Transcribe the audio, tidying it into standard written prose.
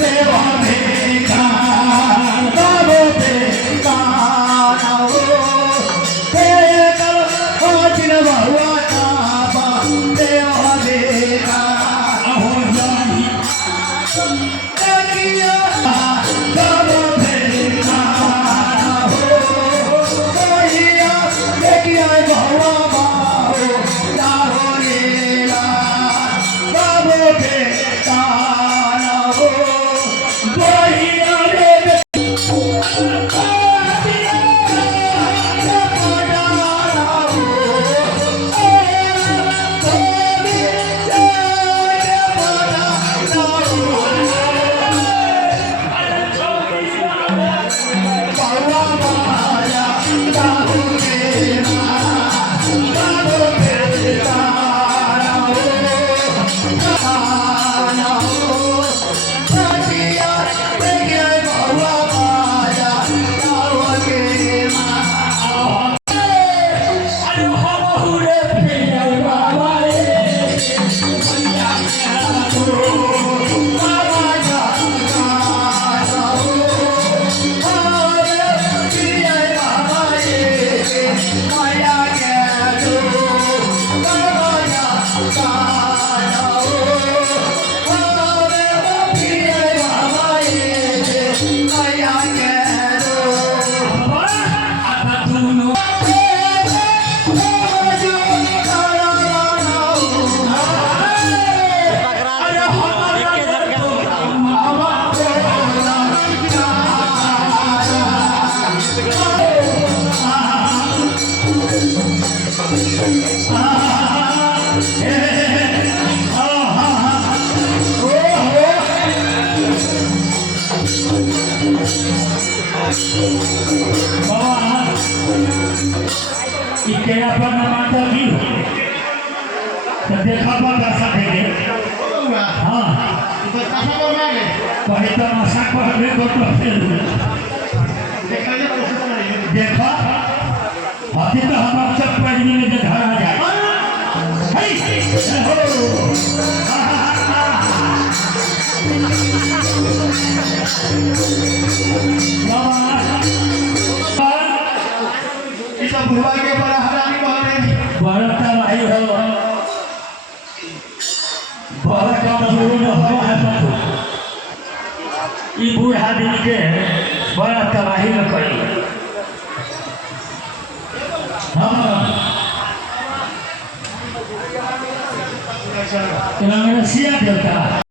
देवा भेगा बाबो भेगा इकेला पर माता की तो देखा बा कैसा देखे हाँ तो कहाँ बोलना है कहीं तो नशा कर भी तो फिर देखा जा कैसे तो नहीं देखा अभी तो हम अब सब पढ़ने में जो धरा जाए हे हो इस बुआ के बड़ा हरामी कहते बड़ा भाई हो बड़ा का बुआ न हो है ई बूढ़ा दिन के बड़ा तबाही न करी हाँ रसिया देवता